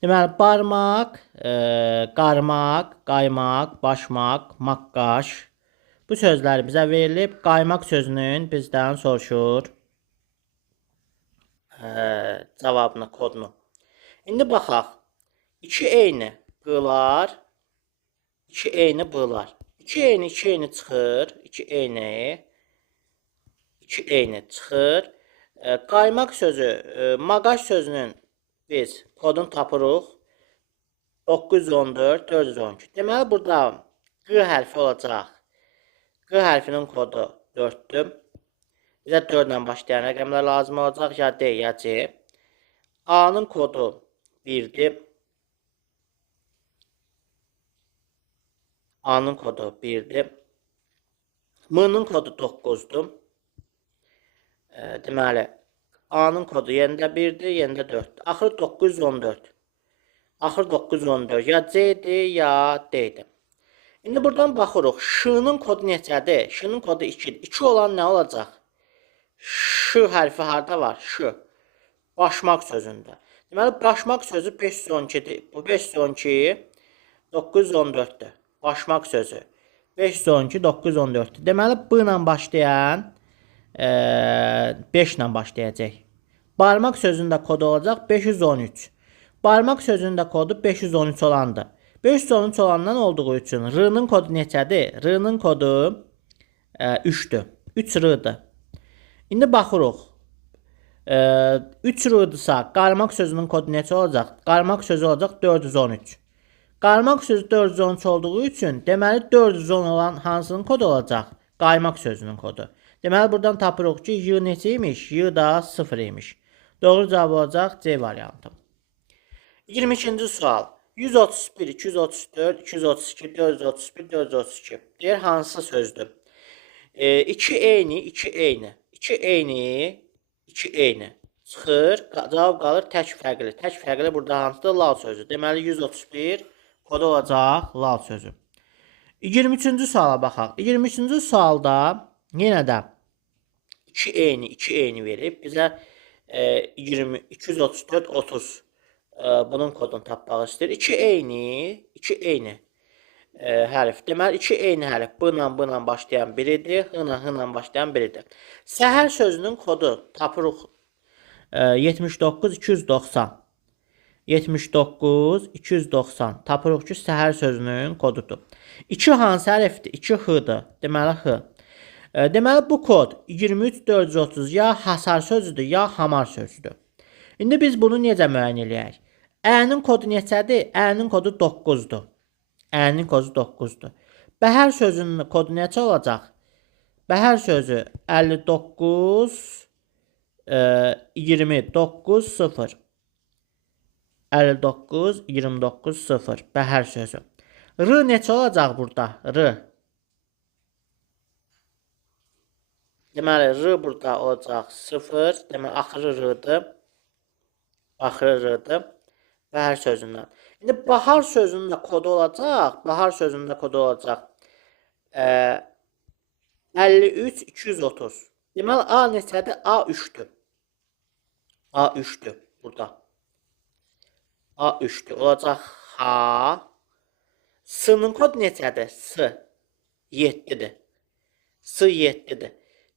Deməli, barmaq, qarmaq, qaymaq, başmaq, maqqaş. Bu sözlər bizə verilib. Qaymaq sözünün bizdən soruşur cavabını, kodunu. İndi baxaq. İki eyni qılar, iki eyni bılar. İki eyni çıxır, iki eyni çıxır. Qaymaq sözü, maqaş sözünün biz kodunu tapırıq. 914, 412. Deməli, burada Q hərfi olacaq. Q hərfinin kodu 4'dür. Bizə 4 ilə başlayan rəqəmlər lazım olacaq. Ya D, ya C. A'nın kodu 1'dir. A'nın kodu 1'dir. M'nın kodu 9'dur. Deməli, A'nın kodu yenə də 1'dir, yenə də 4'dir. Axır 914. Axır 914. Ya C'dir, ya D'dir. İndi buradan baxırıq. Ş'nın kodu neçədir? Ş'nın kodu 2'dir. 2 olan nə olacaq? Ş hərfi harda var? Ş. Başmaq sözündə. Deməli, başmaq sözü 512'dir. Bu 512 914'dür. Başmaq sözü 512 914'dür. Deməli, B ilə başlayan 5 ilə başlayacaq. Barmaq sözündə kodu olacaq 513. Barmaq sözündə kodu 513 olandır. 513 olandan olduğu üçün R'nın kodu neçədir? R'nın kodu 3'dür. 3 R'dır. İndi baxırıq. 3 R'dırsa qarmaq sözünün kodu neçə olacaq? Qarmaq sözü olacaq 413. Qarmaq sözü 413 olduğu üçün deməli 410 olan hansının kodu olacaq? Qaymaq sözünün kodu. Deməli, buradan tapırıq ki, Y neçə imiş? Y da 0 imiş. Doğru cavab olacaq C variantı. 22-ci sual. 131, 234, 232, 431, 432. Deyir, hansı sözdür? İki eyni, iki eyni. İki eyni, iki eyni. Çıxır, cavab qalır tək fərqli. Tək fərqli burada hansıdır? Lal sözü. Deməli, 131 kodu olacaq lal sözü. 23-cü suala baxaq. 23-cü sualda yenə də iki eyni verib. Bizə 234, 30 bunun kodunu tapmaq istəyir. İki eyni hərf. Deməli, iki eyni hərf. B ilə başlayan biridir. H ilə başlayan biridir. Səhər sözünün kodu tapırıq 79, 290. 79, 290. Tapırıq ki, səhər sözünün kodudur. 2 hansı hərfdir? 2 H-dır. Deməli, H. Deməli, bu kod 23, 430 ya hasar sözüdür, ya hamar sözüdür. İndi biz bunu necə müəyyən eləyək? Ə'nin kodu neçədir? Ə'nin kodu 9'dur. Ə'nin kodu 9'dur. Bəhər sözünün kodu neçə olacaq? Bəhər sözü 59, 29, 0. 59, 29, 0. Bəhər sözü. R neçə olacaq burada? R. Deməli, R burada olacaq 0. Deməli, axırı R-dır. Axırı R-dır. Bəhər sözündən. İndi bahar sözünün də kodu olacaq. Bahar sözünün də kodu olacaq. 53, 230. Deməli, A neçədir? A 3'dür. A 3'dür burada. A 3'dür. Olacaq H. S-nın kodu neçədir? S 7'dir. S 7'dir.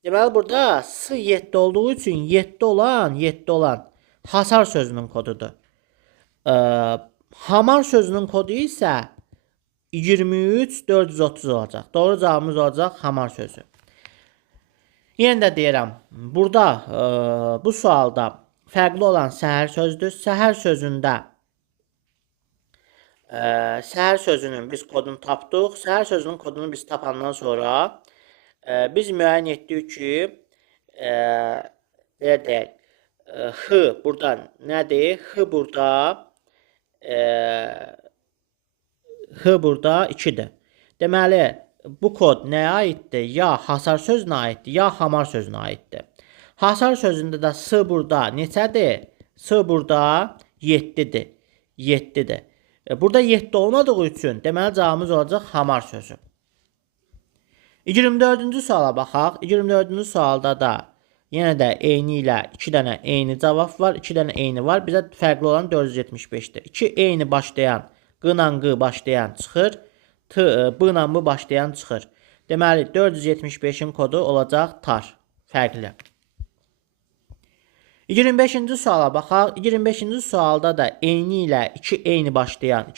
Deməli, burada S 7 olduğu üçün 7 olan hasar sözünün kodudur. Hamar sözünün kodu isə 23, 430 olacaq. Doğru cavabımız olacaq hamar sözü. Yenə də deyirəm, burada bu sualda fərqli olan səhər sözdür. Səhər sözündə səhər sözünün biz kodunu tapdıq. Səhər sözünün kodunu biz tapandan sonra biz müəyyən etdik ki, belə deyək, H burada nədir? H burada 2'dir. Deməli, bu kod nəyə aiddir? Ya hasar sözünə aiddir, ya hamar sözünə aiddir. Hasar sözündə də S burada neçədir? S burada 7'dir. 7'dir. Burada 7 olmadığı üçün deməli cavabımız olacaq hamar sözü. 24-cü suala baxaq. 24-cü sualda da Yenə də eyni ilə 2 dənə eyni cavab var, 2 dənə eyni var. Bizə fərqli olan 475-dir. 2 eyni başlayan, q ilə q başlayan çıxır, b ilə b başlayan çıxır. Deməli 475-in kodu olacaq tar, fərqli. 25-ci suala baxaq. 25-ci sualda da eyni ilə 2 eyni başlayan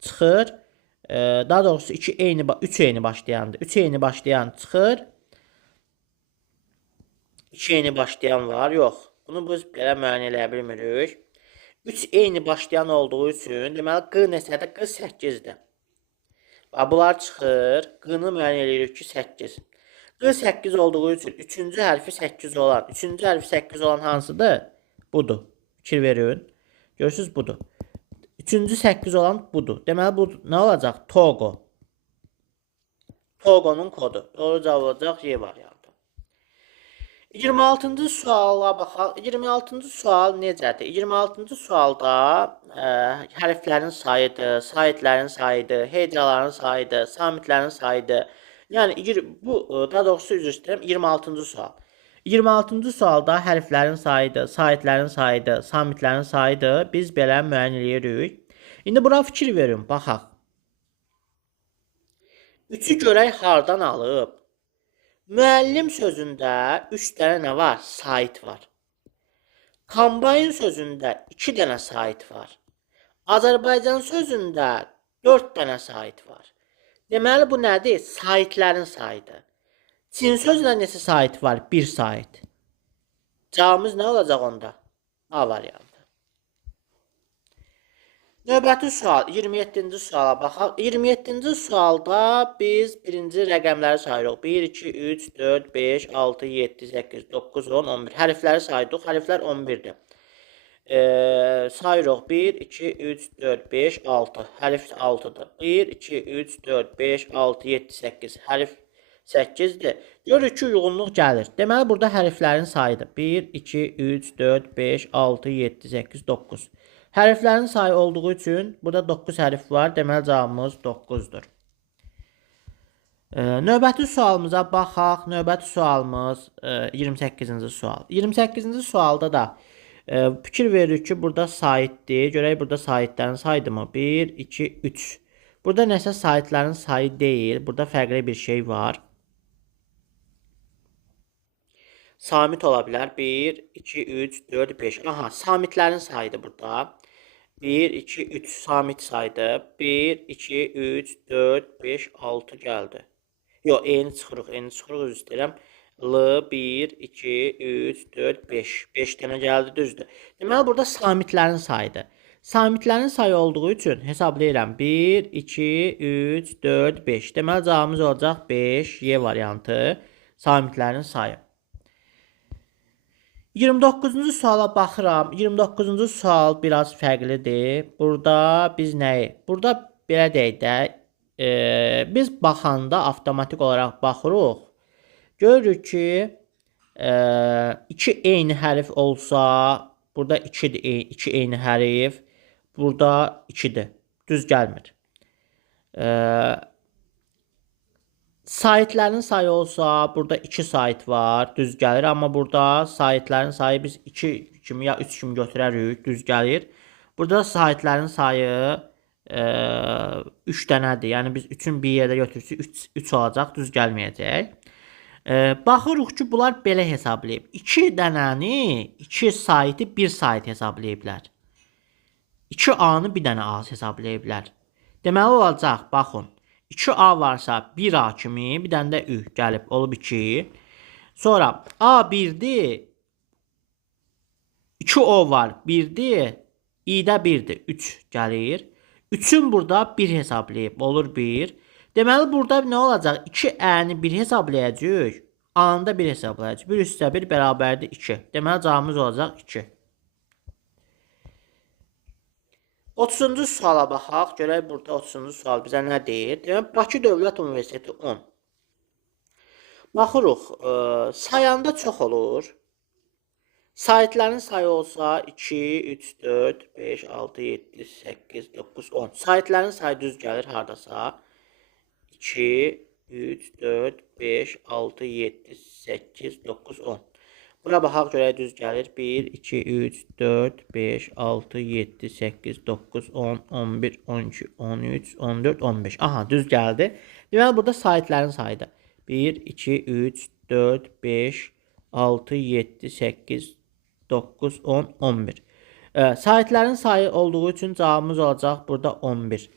çıxır. Daha doğrusu 3 eyni başlayandır. 3 eyni başlayan çıxır. 2 eyni başlayan var, yox. Bunu biz belə müəyyən eləyə bilmirik. 3 eyni başlayan olduğu üçün, deməli q neçədir? Q 8-dir. Bunlar çıxır. Q-nı müəyyən eləyirik ki, 8. Q 8 olduğu üçün 3-cü hərfi 8 olan, 3-cü hərfi 8 olan hansıdır? Budur. Fikir verin. Görürsünüz, budur. 3-cü 8 olan budur. Deməli, bu nə olacaq? Togo. Togo'nun kodu. Doğru cavab olacaq Y variantı. 26-cı suala baxaq. 26-cı sual necədir? 26-cı sualda hərflərin sayıdır, saitlərin sayıdır, hecaların sayıdır, samitlərin sayıdır. Yəni bu daha doğrusu üzr istəyirəm, 26-cı sual. 26-cı sualda hərflərin sayıdır, saitlərin sayıdır, samitlərin sayıdır. Biz belə müəyyən edirik. İndi buna fikir verin, baxaq. 3-ü görək hardan alıb? Müəllim sözündə 3 dənə nə var? Sait var. Kombayn sözündə 2 dənə sait var. Azərbaycan sözündə 4 dənə sait var. Deməli, bu nədir? Saitlərin sayıdır. Çin sözündə neçə sait var? 1 sait. Cavabımız nə olacaq onda? A variantı. Növbəti sual, 27-ci suala baxaq. 27-ci sualda biz birinci rəqəmləri sayırıq. 1, 2, 3, 4, 5, 6, 7, 8, 9, 10, 11. Hərfləri sayırıq. Hərflər 11-dir. Sayırıq. 1, 2, 3, 4, 5, 6. Hərf 6-dır. 1, 2, 3, 4, 5, 6, 7, 8. Hərf 8-dir. Görürük ki, uyğunluq gəlir. Deməli, burada hərflərin sayıdır. 1, 2, 3, 4, 5, 6, 7, 8, 9. Hərflərin sayı olduğu üçün burada 9 hərf var. Deməli, cavabımız 9-dur. Növbəti sualımıza baxaq. Növbəti sualımız 28-ci sual. 28-ci sualda da fikir veririk ki, burada saitdir. Görək, burada saitlərin sayıdır mı? 1, 2, 3. Burada nəsə saitlərin sayı deyil. Burada fərqli bir şey var. Samit ola bilər. 1, 2, 3, 4, 5. Aha, samitlərin sayıdır burada. 1, 2, 3 samit saydı. 1, 2, 3, 4, 5, 6 gəldi. Yox, eyni çıxırıq, üzr istəyirəm. L, 1, 2, 3, 4, 5. 5 dənə gəldi, düzdür. Deməli, burada samitlərin sayıdır. Samitlərin sayı olduğu üçün hesablayıram. 1, 2, 3, 4, 5. Deməli, cavabımız olacaq 5, Y variantı. Samitlərin sayı. 29-cu suala baxıram. 29-cu sual biraz fərqlidir. Burada biz nəyi? Burada belə deyək də, biz baxanda avtomatik olaraq baxırıq. Görürük ki, 2 eyni hərf olsa, burada 2 eyni hərf, burada 2-dir. Düz gəlmir. Saitlərin sayı olsa, burada 2 sait var, düz gəlir. Amma burada saitlərin sayı biz 2 kimi ya 3 kimi götürərik, düz gəlir. Burada saitlərin sayı 3 dənədir. Yəni biz 3-ün bir yerdə götürsək 3 olacaq, düz gəlməyəcək. Baxırıq ki, bunlar belə hesablayıb. 2 dənəni, 2 saiti 1 sait hesablayıblar. 2A-nı bir dənə A hesablayıblar. Deməli olacaq, baxın. 2A varsa 1A kimi, bir dənə də Ü gəlib, olub 2. Sonra A 1-dir, 2O var, 1-dir, İ-də 1-dir, 3 gəlir. 3-ün burada 1 hesablayıb, olur 1. Deməli, burada nə olacaq? 2Ə-ni 1 hesablayacaq, A-nı da 1 hesablayacaq. 1 üstə 1 bərabərdir 2. Deməli, cavabımız olacaq 2. 30-cu suala baxaq. Görək, burada 30-cu sual bizə nə deyir? Demək, Bakı Dövlət Universiteti 10. Baxırıq, sayanda çox olur. Saitlərin sayı olsa 2, 3, 4, 5, 6, 7, 8, 9, 10. Saitlərin sayı düz gəlir haradasa. 2, 3, 4, 5, 6, 7, 8, 9, 10. Bura baxaq görək düz gəlir. 1, 2, 3, 4, 5, 6, 7, 8, 9, 10, 11, 12, 13, 14, 15. Aha, düz gəldi. Deməli, burada saytların sayıdır. 1, 2, 3, 4, 5, 6, 7, 8, 9, 10, 11. Saytların sayı olduğu üçün cavabımız olacaq burada 11.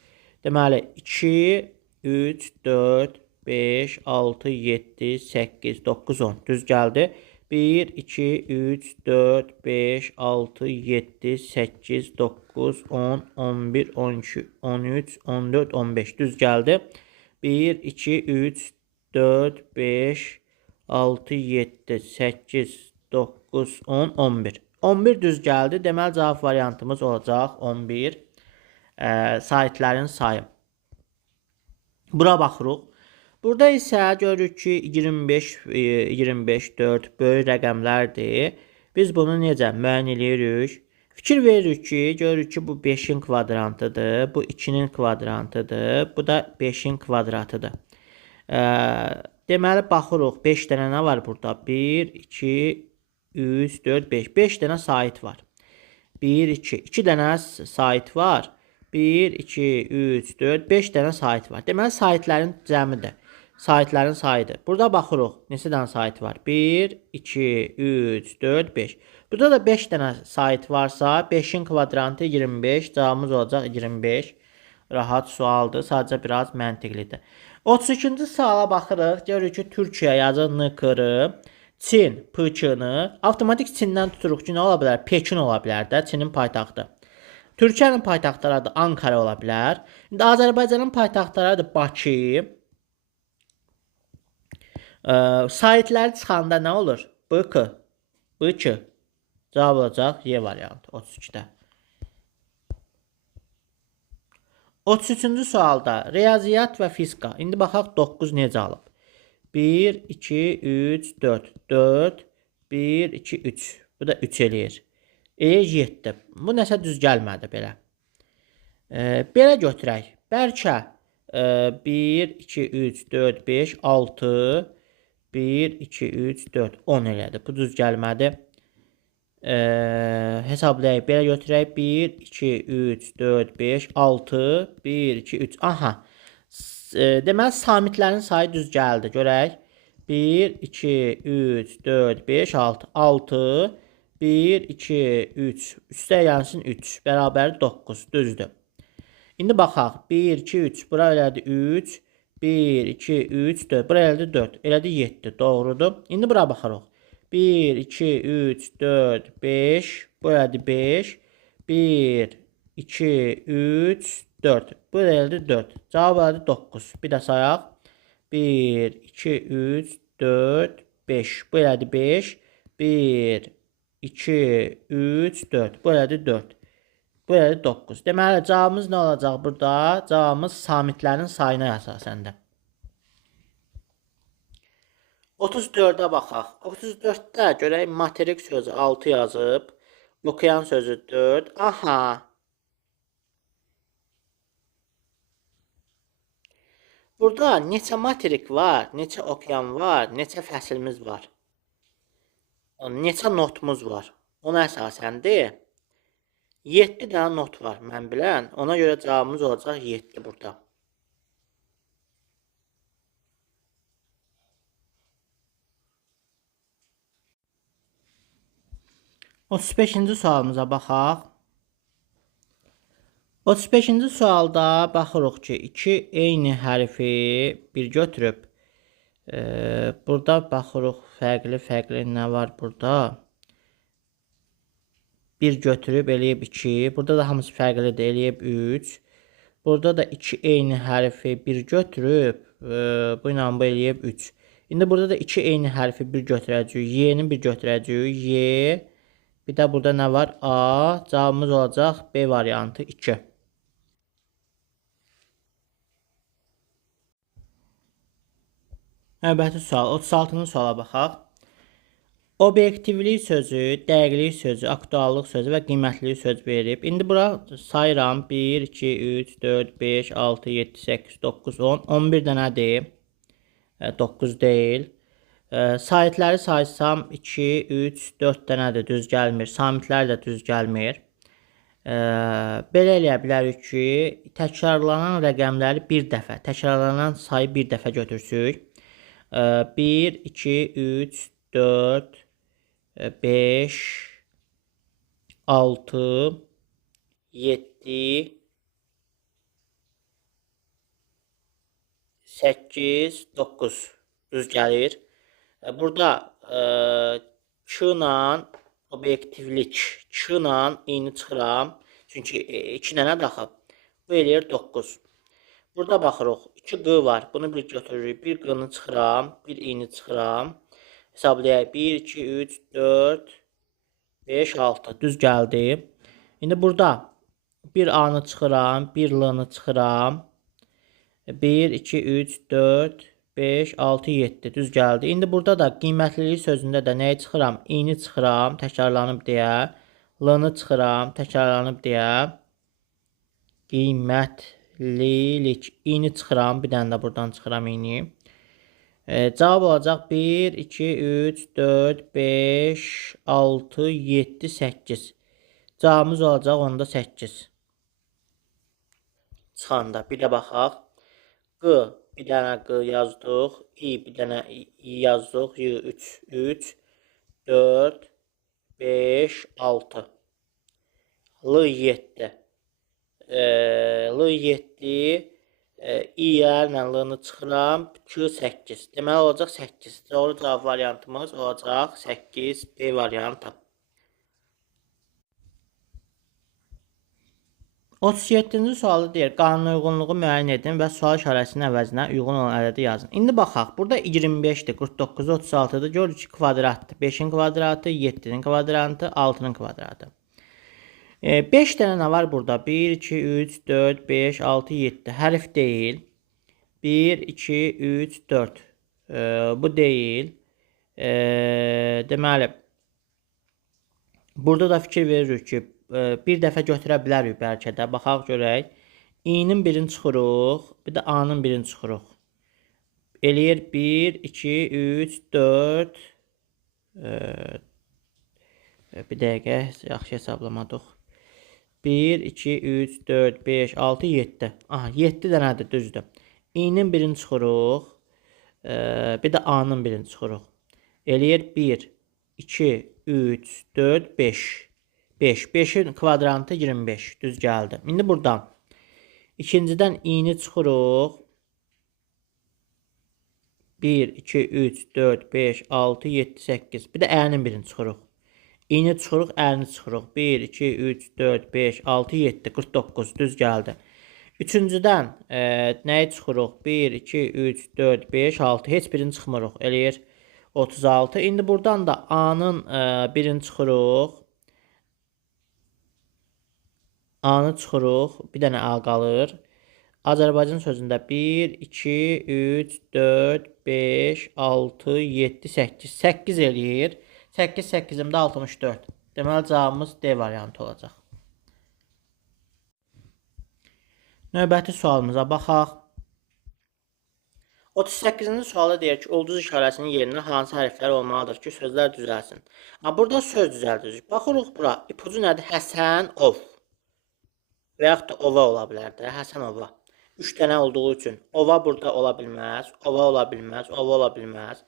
Deməli, 2, 3, 4, 5, 6, 7, 8, 9, 10. Düz gəldi. 1, 2, 3, 4, 5, 6, 7, 8, 9, 10, 11, 12, 13, 14, 15. Düz gəldi. 1, 2, 3, 4, 5, 6, 7, 8, 9, 10, 11. 11 düz gəldi. Deməli, cavab variantımız olacaq 11. Saytların sayı. Bura baxırıq. Burada isə görürük ki 25, 25, 4 böyük rəqəmlərdir. Biz bunu necə müəyyən edirik? Fikir veririk ki, görürük ki bu 5-in kvadrantıdır, bu 2-nin kvadrantıdır, bu da 5-in kvadratıdır. Deməli, baxırıq 5 dənə nə var burada? 1, 2, 3, 4, 5. 5 dənə sayt var. 1, 2, 2 dənə sayt var. 1, 2, 3, 4, 5 dənə sayt var. Deməli, saytların cəmidir. Saytların sayıdır. Burada baxırıq. Neçə dənə sayt var? 1, 2, 3, 4, 5. Burada da 5 dənə sayt varsa 5-in kvadrantı 25. Cavabımız olacaq 25. Rahat sualdır. Sadəcə biraz məntiqlidir. 32-ci suala baxırıq. Görürük ki, Türkiyə yazır NKR. Çin PÇ-nı. Avtomatik Çindən tuturuq ki, nə ola bilər? Pekin ola bilər də. Çinin paytaxtı. Türkiyənin paytaxtları da Ankara ola bilər. İndi Azərbaycanın paytaxtları da Bakı. Saytləri çıxanda nə olur? BK, BK. Cavab olacaq Y variantı 32-də. 33-cü sualda riyaziyyat və fizika. İndi baxaq 9 necə alıb. 1, 2, 3, 4. 4, 1, 2, 3. Bu da 3 eləyir. 7. Bu nəsə düz gəlmədi belə. Belə götürək. Bəlkə 1, 2, 3, 4, 5, 6, 1, 2, 3, 4, 10 elədi. Bu düz gəlmədi. Hesablayaq. Belə götürək. 1, 2, 3, 4, 5, 6, 1, 2, 3. Aha. Deməli, samitlərin sayı düz gəldi. Görək. 1, 2, 3, 4, 5, 6. 6, 1, 2, 3. Üstə yansın 3. Bərabər 9. Düzdür. İndi baxaq. 1, 2, 3. Bura elədi 3. 1, 2, 3, 4. Bura elədi 4. Elədi 7. Doğrudur. İndi bura baxarıq. 1, 2, 3, 4, 5. Bu elədi 5. 1, 2, 3, 4. Bu elədi 4. Cavab elədi 9. Bir də sayaq. 1, 2, 3, 4, 5. Bu elədi 5. 1, 2, 3, 4. Bu elədi 4. Bu elədi 9. Deməli, cavabımız nə olacaq burada? Cavabımız samitlərin sayına əsasən. 34-ə baxaq. 34-də görək materik sözü 6 yazıb. Okean sözü 4. Aha. Burada neçə materik var, neçə okean var, neçə fəsilimiz var. Neçə notumuz var. Ona əsasəndir. 7 dənə not var mən bilən. Ona görə cavabımız olacaq 7 burada. O 35-ci sualımıza baxaq. 35-ci sualda baxırıq ki, 2 eyni hərfi bir götürüb. Burada baxırıq fərqli nə var burada. Bir götürüb eləyib 2. Burada da hamısı fərqlidir, eləyib 3. Burada da 2 eyni hərfi bir götürüb. Bu ilə bu eləyib 3. İndi burada da 2 eyni hərfi bir götürəcəyik. Y-ni bir götürəcəyik. Y. Bir də burada nə var? A. Cavabımız olacaq B variantı 2. Növbəti sual. 36-cı suala baxaq. Obyektivlik sözü, dəqiqlik sözü, aktuallıq sözü və qiymətlilik sözü verib. İndi bura sayıram. 1, 2, 3, 4, 5, 6, 7, 8, 9, 10, 11 dənədir. 9 deyil. Saytləri saysam 2, 3, 4 dənədir, düz gəlmir. Samitlər də düz gəlmir. Belə eləyə bilərik ki, təkrarlanan rəqəmləri bir dəfə, təkrarlanan sayı bir dəfə götürsük. 1, 2, 3, 4, 5, 6, 7, 8, 9 düz gəlir. Burada Q ilə obyektivlik, Q ilə i-ni çıxıram. Çünki 2 dənə daxil. Bu eləyir 9. Burada baxırıq. 2Q var. Bunu bir götürürük. 1 Q-ni çıxıram. 1 i-ni çıxıram. Hesablayaq. 1, 2, 3, 4, 5, 6. Düz gəldi. İndi burada 1 A-nı çıxıram. 1 L-ni çıxıram. 1, 2, 3, 4, 5, 6, 7 düz gəldi. İndi burada da qiymətlilik sözündə də nəyi çıxıram? I-ni çıxıram, təkrarlanıb deyə. L-ni çıxıram, təkrarlanıb deyə. Qiymətlilik. I-ni çıxıram, bir dənə də buradan çıxıram i-ni. Cavab olacaq 1, 2, 3, 4, 5, 6, 7, 8. Cavabımız olacaq onda 8. Çıxanda bir də baxaq. Q, bir dənə Q yazdıq. I, bir dənə I yazdıq. Y, 3, 4, 5, 6. L, 7. L, 7. İ-lərlə L-ni çıxıram. Q, 8. Deməli olacaq 8. Doğru cavab variantımız olacaq 8. B variantı. 37-ci sualı deyir, qanuna uyğunluğu müəyyən edin və sual işarəsinin əvəzinə uyğun olan ədədi yazın. İndi baxaq, burada 25-dir, 49, 36-dır, görürük ki, kvadratdır. 5-in kvadratı, 7-nin kvadratı, 6-nın kvadratı. 5 dənə nə var burada? 1, 2, 3, 4, 5, 6, 7. Hərf deyil. 1, 2, 3, 4. Bu deyil. Deməli, burada da fikir veririk ki, bir dəfə götürə bilərik bəlkə də. Baxaq görək. I-nin birini çıxırıq. Bir də A-nın birini çıxırıq. Eləyir 1, 2, 3, 4. Bir dəqiqə. Yaxşı hesablamadıq. 1, 2, 3, 4, 5, 6, 7. Aha, 7 dənədir, düzdür. I-nin birini çıxırıq. Bir də A-nın birini çıxırıq. Eləyir 1, 2, 3, 4, 5. 5'in kvadratı 25. Düz gəldi. İndi buradan ikincidən i-ni çıxırıq. 1, 2, 3, 4, 5, 6, 7, 8. Bir də ə-nin birini çıxırıq. I-ni çıxırıq, ə-ni çıxırıq. 1, 2, 3, 4, 5, 6, 7, 49. Düz gəldi. Üçüncüdən nəyi çıxırıq? 1, 2, 3, 4, 5, 6. Heç birini çıxmırıq. Eləyir 36. İndi buradan da A-nın birini çıxırıq. A-nı çıxırıq. Bir dənə A qalır. Azərbaycan sözündə 1, 2, 3, 4, 5, 6, 7, 8. 8 eləyir. 8, 8-imdə 64. Deməli, cavabımız D variantı olacaq. Növbəti sualımıza baxaq. 38-ci sualı deyir ki, ulduz işarəsinin yerinə hansı hərflər olmalıdır ki, sözlər düzəlsin. Burada söz düzəldirik. Baxırıq bura. İpucu nədir? Həsənov. Və yaxud da ova ola bilər də. Həsənova. 3 dənə olduğu üçün ova burada ola bilməz. Ova ola bilməz. Ova ola bilməz.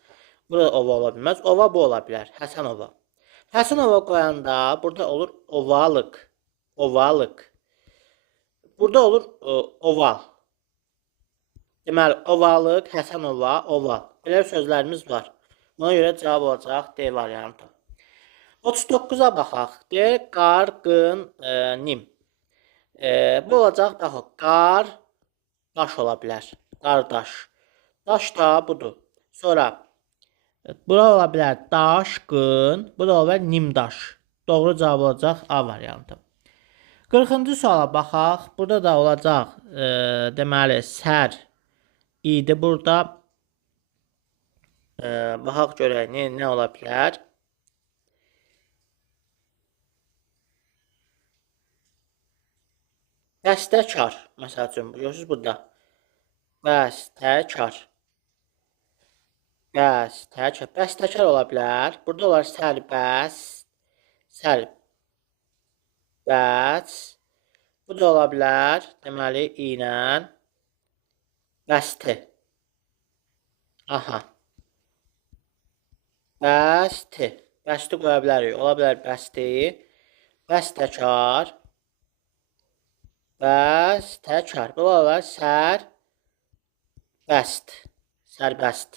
Burada ova ola bilməz. Ova bu ola bilər. Həsənova. Həsənova qoyanda burada olur ovalıq. Ovalıq. Burada olur oval. Deməli, ovalıq, Həsənova, oval. Belə sözlərimiz var. Buna görə cavab olacaq D variantı. 39-a baxaq. Deyir, qar, qın, nim. Bu olacaq, baxaq, qar, daş ola bilər. Qardaş. Daş da budur. Sonra, bura ola bilər daş, qın. Bu da ola bilər nimdaş. Doğru cavab olacaq A variantı. 40-cı suala baxaq. Burada da olacaq, deməli, sər idi burada. Baxaq görək, nə ola bilər? Bəstəkar. Məsəl üçün, görürsünüz burada. Bəstəkar. Bəstəkar. Bəstəkar ola bilər. Burada olar sərbəst, sərbəst. Bu da ola bilər. Deməli, ilə bəsti. Aha. Bəsti. Bəsti qoya bilərik. Ola bilər bəsti. Bəstəkar. Bəstəkar. Bu olar sərbəst. Sərbəst.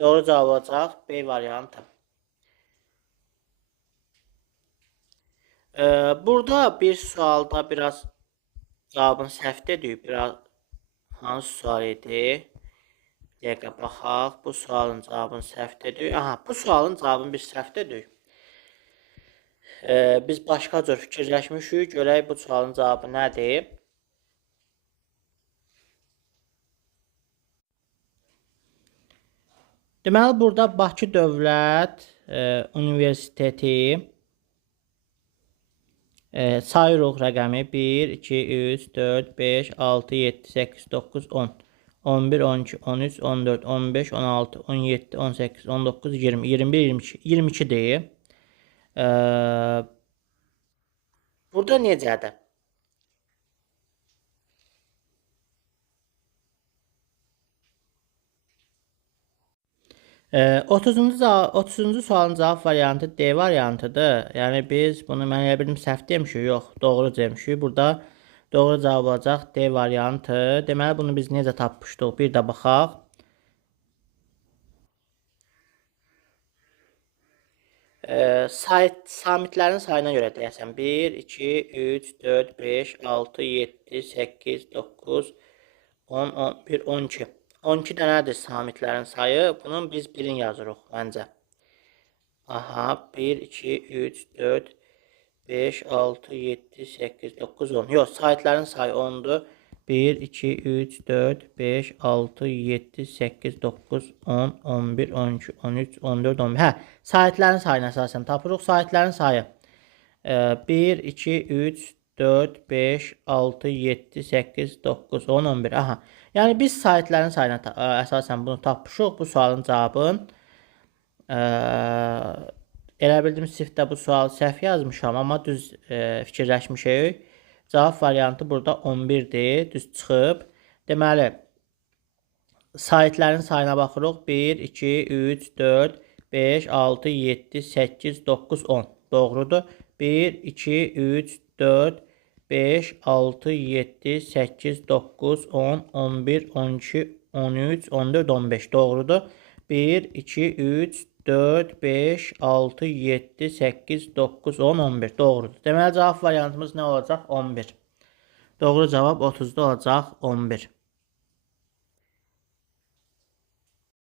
Doğru cavab olacaq B variantı. Burada bir sualda biraz cavabın səhvdədir. Biraz hansı sual idi? Bir dəqiqə baxaq. Bu sualın cavabını səhvdədir. Aha, bu sualın cavabını bir səhvdədir. Biz başqa cür fikirləşmişik. Görək bu sualın cavabı nədir? Deməli, burada Bakı Dövlət Universiteti sayırıq rəqəmi 1, 2, 3, 4, 5, 6, 7, 8, 9, 10, 11, 12, 13, 14, 15, 16, 17, 18, 19, 20, 21, 22, 22'dir. Burada necədir? 30-cu sualın cavab variantı D variantıdır. Yəni biz bunu mən elə bildim səhv demişik. Yox, doğru demişik. Burada doğru cavab olacaq D variantı. Deməli bunu biz necə tapmışdıq? Bir də baxaq. Samitlərin sayına görə deyəsən 1, 2, 3, 4, 5, 6, 7, 8, 9, 10, 11, 12. 12 dənədir samitlərin sayı. Bunun biz birini yazırıq məncə. Aha, 1, 2, 3, 4, 5, 6, 7, 8, 9, 10. Yox, saitlərin sayı 10'dur. 1, 2, 3, 4, 5, 6, 7, 8, 9, 10, 11, 12, 13, 14, 15. Hə, saitlərin sayını əsasən tapırıq. Saitlərin sayı 1, 2, 3, 4, 5, 6, 7, 8, 9, 10, 11. Aha. Yəni biz saitlərin sayına əsasən bunu tapmışıq. Bu sualın cavabını elə bildim sifdə bu sualı səhv yazmışam, amma düz fikirləşmişik. Cavab variantı burada 11'dir. Düz çıxıb. Deməli, saitlərin sayına baxırıq. 1, 2, 3, 4, 5, 6, 7, 8, 9, 10. Doğrudur. 1, 2, 3, 4, 5, 6, 7, 8, 9, 10, 11, 12, 13, 14, 15. Doğrudur. 1, 2, 3, 4, 5, 6, 7, 8, 9, 10, 11. Doğrudur. Deməli, cavab variantımız nə olacaq? 11. Doğru cavab 30'da olacaq 11.